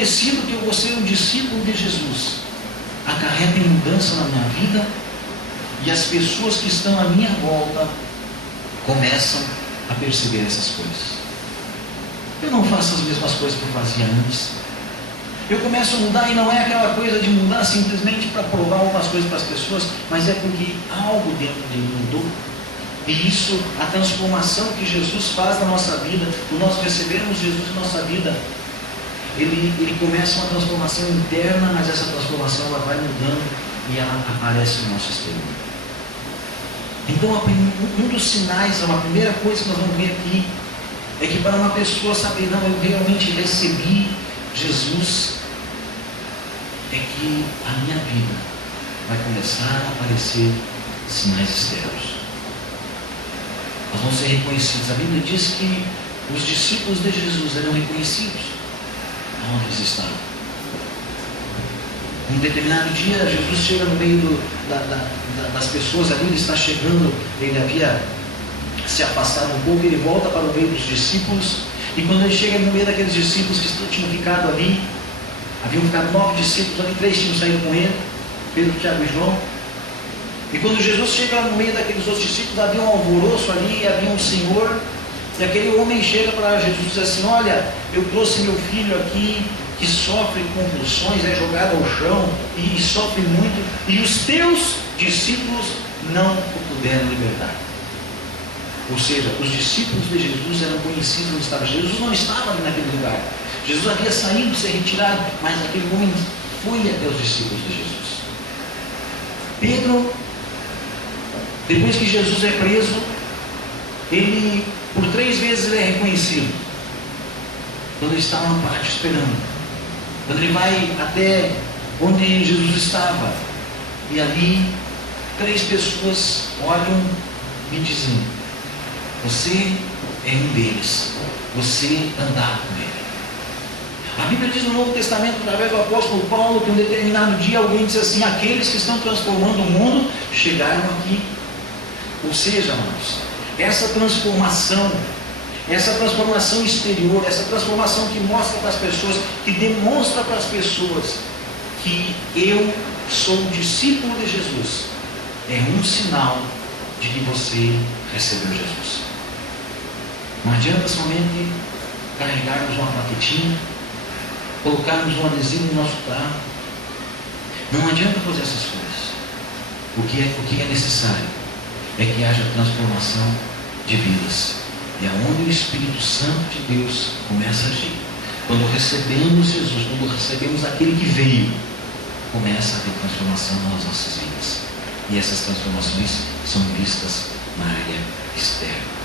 reconhecido que eu vou ser um discípulo de Jesus, acarreta em mudança na minha vida, e as pessoas que estão à minha volta começam a perceber essas coisas. Eu não faço as mesmas coisas que eu fazia antes. Eu começo a mudar, e não é aquela coisa de mudar simplesmente para provar algumas coisas para as pessoas, mas é porque algo dentro de mim mudou. E isso, a transformação que Jesus faz na nossa vida, quando nós recebemos Jesus na nossa vida, ele começa uma transformação interna, mas essa transformação ela vai mudando e ela aparece no nosso exterior. Então, um dos sinais, a primeira coisa que nós vamos ver aqui, é que para uma pessoa saber, não, eu realmente recebi Jesus, é que a minha vida vai começar a aparecer sinais externos. Nós vamos ser reconhecidos. A Bíblia diz que os discípulos de Jesus eram reconhecidos onde eles estavam. Um determinado dia, Jesus chega no meio das pessoas ali, ele está chegando, ele havia se afastado um pouco, ele volta para o meio dos discípulos, e quando ele chega no meio daqueles discípulos que tinham ficado ali, haviam ficado 9 discípulos ali, 3 tinham saído com ele, Pedro, Tiago e João. E quando Jesus chega no meio daqueles outros discípulos, havia um alvoroço ali, havia um senhor, e aquele homem chega para Jesus e diz assim: olha, eu trouxe meu filho aqui, que sofre convulsões, é jogado ao chão, e sofre muito, e os teus discípulos não o puderam libertar. Ou seja, os discípulos de Jesus eram conhecidos onde estava. Jesus não estava ali naquele lugar. Jesus havia saído, se retirado, mas aquele homem foi até os discípulos de Jesus. Pedro, depois que Jesus é preso, ele, por 3 vezes ele é reconhecido. Quando ele está no pátio esperando. Quando ele vai até onde Jesus estava. E ali, 3 pessoas olham e dizem: você é um deles. Você andava com ele. A Bíblia diz no Novo Testamento, através do apóstolo Paulo, que um determinado dia alguém disse assim: aqueles que estão transformando o mundo chegaram aqui. Ou seja, irmãos, essa transformação exterior, essa transformação que mostra para as pessoas, que demonstra para as pessoas que eu sou discípulo de Jesus, é um sinal de que você recebeu Jesus. Não adianta somente carregarmos uma plaquetinha, colocarmos um adesivo no nosso carro. Não adianta fazer essas coisas. O que é necessário é que haja transformação de vidas. E aonde o Espírito Santo de Deus começa a agir. Quando recebemos Jesus, quando recebemos aquele que veio, começa a ter transformação nas nossas vidas. E essas transformações são vistas na área externa.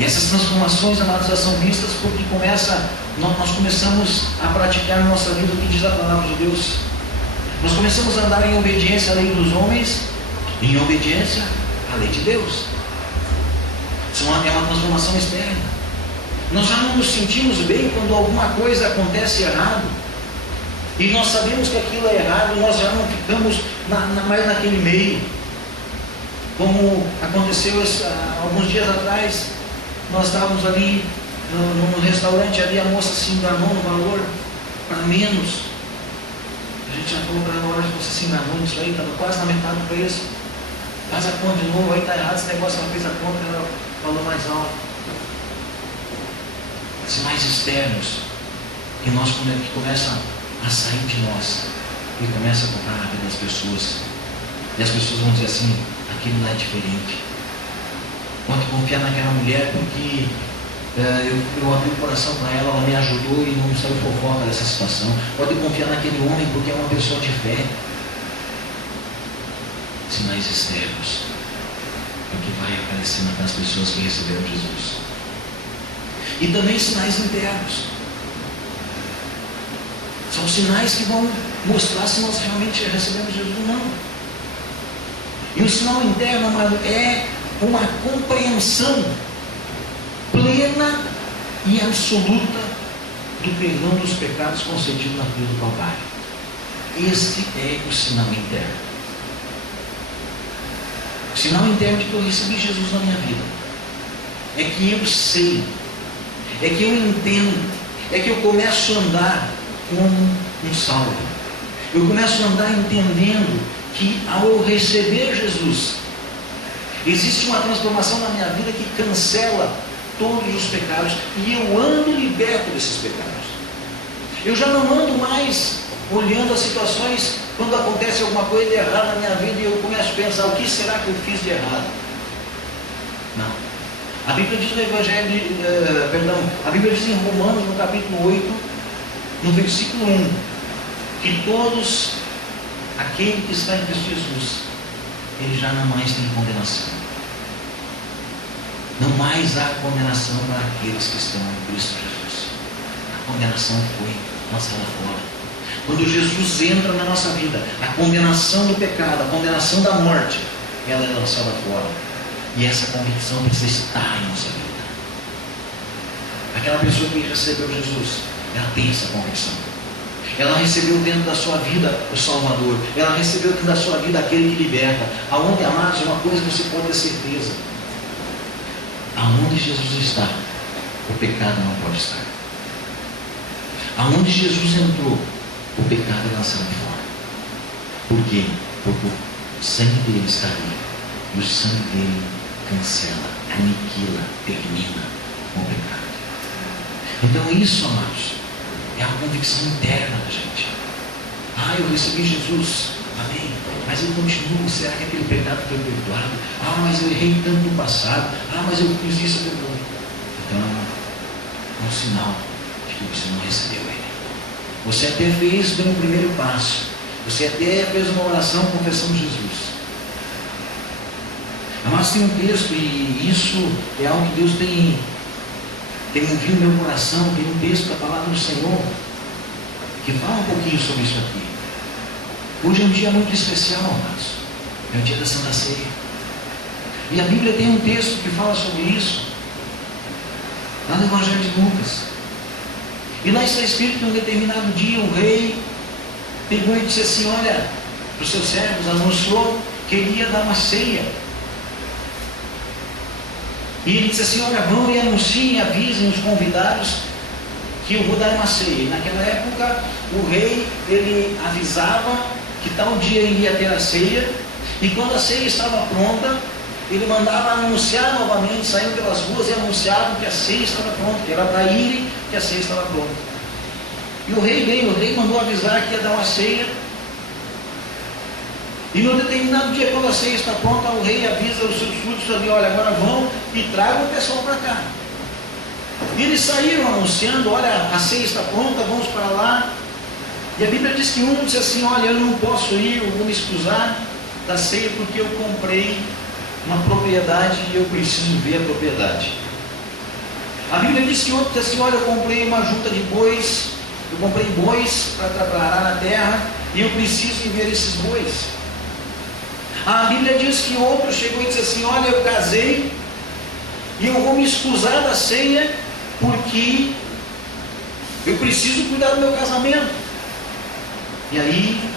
E essas transformações, amados, são vistas porque nós começamos a praticar na nossa vida o que diz a palavra de Deus. Nós começamos a andar em obediência à lei dos homens, em obediência à lei de Deus. Isso é uma transformação externa. Nós já não nos sentimos bem quando alguma coisa acontece errado. E nós sabemos que aquilo é errado, nós já não ficamos mais naquele meio. Como aconteceu alguns dias atrás, nós estávamos ali no restaurante, ali a moça se enganou no valor para menos. A gente já falou para ela: olha, você se enganou nisso aí, estava quase na metade do preço. Faz a conta de novo, aí está errado esse negócio, ela fez a conta, ela falou mais alto. Sinais externos que começam a sair de nós e começa a tocar na vida das pessoas. E as pessoas vão dizer assim: aquilo lá é diferente. Pode confiar naquela mulher porque eu abri o coração para ela, ela me ajudou e não saiu fofoca dessa situação. Pode confiar naquele homem porque é uma pessoa de fé. Sinais externos é o que vai aparecer nas pessoas que receberam Jesus. E também sinais internos. São sinais que vão mostrar se nós realmente recebemos Jesus ou não. E o sinal interno, amado, é uma compreensão plena e absoluta do perdão dos pecados concedido na cruz do Calvário. Este é o sinal interno. O sinal interno de que eu recebi Jesus na minha vida é que eu sei, é que eu entendo, é que eu começo a andar como um salvo. Eu começo a andar entendendo que ao eu receber Jesus, existe uma transformação na minha vida que cancela todos os pecados e eu ando liberto desses pecados. Eu já não ando mais olhando as situações quando acontece alguma coisa de errado na minha vida e eu começo a pensar, o que será que eu fiz de errado? Não. A Bíblia diz no Evangelho, a Bíblia diz em Romanos, no capítulo 8, no versículo 1, que todos aquele que está em Cristo Jesus, ele já não mais tem condenação. Não mais há condenação para aqueles que estão em Cristo Jesus. A condenação foi lançada fora. Quando Jesus entra na nossa vida, a condenação do pecado, a condenação da morte, ela é lançada fora. E essa convicção precisa estar em nossa vida. Aquela pessoa que recebeu Jesus, ela tem essa convicção. Ela recebeu dentro da sua vida o Salvador. Ela recebeu dentro da sua vida aquele que liberta. Aonde, amados, uma coisa você pode ter certeza. Aonde Jesus está, o pecado não pode estar. Aonde Jesus entrou, o pecado é lançado fora. Por quê? Porque o sangue dele está ali. E o sangue dele cancela, aniquila, termina com o pecado. Então isso, amados, é a convicção interna da gente. Eu recebi Jesus, amém, mas eu continuo, será que aquele pecado foi perdoado? Mas eu errei tanto no passado, mas eu fiz isso. Então, é um sinal de que você não recebeu ele. Você até fez, deu um primeiro passo, você até fez uma oração confessando Jesus. Mas tem um texto, e isso é algo que Deus tem ouvido no meu coração, tem um texto da palavra do Senhor, que fala um pouquinho sobre isso aqui. Hoje é um dia muito especial, amados. É o dia da Santa Ceia. E a Bíblia tem um texto que fala sobre isso, lá no Evangelho de Lucas. E lá está escrito que um determinado dia o rei pegou e disse assim, olha, para os seus servos, anunciou que ele ia dar uma ceia. E ele disse assim, olha, vão e anunciem, avisem os convidados que eu vou dar uma ceia. E naquela época, o rei, ele avisava que tal dia ele ia ter a ceia, e quando a ceia estava pronta, ele mandava anunciar novamente, saindo pelas ruas e anunciavam que a ceia estava pronta, que era para irem, que a ceia estava pronta. E o rei veio, o rei mandou avisar que ia dar uma ceia, e no determinado dia, quando a ceia está pronta, o rei avisa os seus súditos ali, olha, agora vão e tragam o pessoal para cá. E eles saíram anunciando, olha, a ceia está pronta, vamos para lá. E a Bíblia diz que um disse assim, olha, eu não posso ir, eu vou me excusar da ceia porque eu comprei uma propriedade e eu preciso ver a propriedade. A Bíblia diz que outro disse assim, olha, eu comprei uma junta de bois, eu comprei bois para trabalhar na terra e eu preciso ir ver esses bois. A Bíblia diz que outro chegou e disse assim, olha, eu casei e eu vou me excusar da ceia porque eu preciso cuidar do meu casamento. E aí,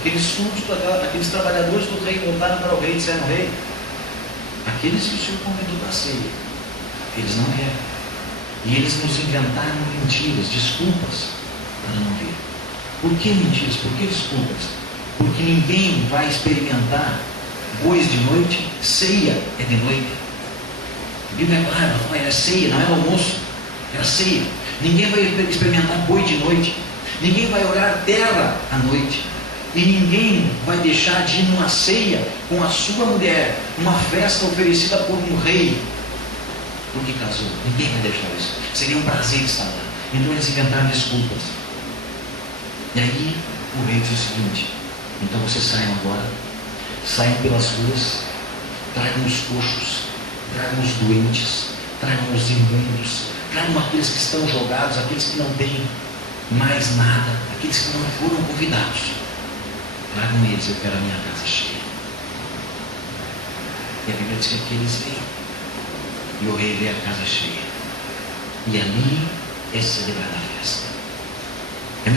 aqueles súditos, aqueles trabalhadores do rei voltaram para o rei e disseram, rei, aqueles que o Senhor convidou para a ceia, eles não vieram. E eles nos inventaram mentiras, desculpas para não vir. Por que mentiras? Por que desculpas? Porque ninguém vai experimentar bois de noite, ceia é de noite. A Bíblia é clara, não era ceia, não era almoço, era ceia. Ninguém vai experimentar boi de noite, ninguém vai olhar terra à noite, e ninguém vai deixar de ir numa ceia com a sua mulher, uma festa oferecida por um rei, porque casou. Ninguém vai deixar isso, seria um prazer estar lá. Então eles inventaram desculpas. E aí o rei disse o seguinte, então vocês saiam agora, saiam pelas ruas, tragam os coxos, tragam os doentes, tragam os imundos, tragam aqueles que estão jogados, aqueles que não têm mais nada, aqueles que não foram convidados. Tragam eles, eu quero a minha casa cheia. E a Bíblia diz que aqueles vêm, e o rei vê a casa cheia. E ali é celebrada a festa.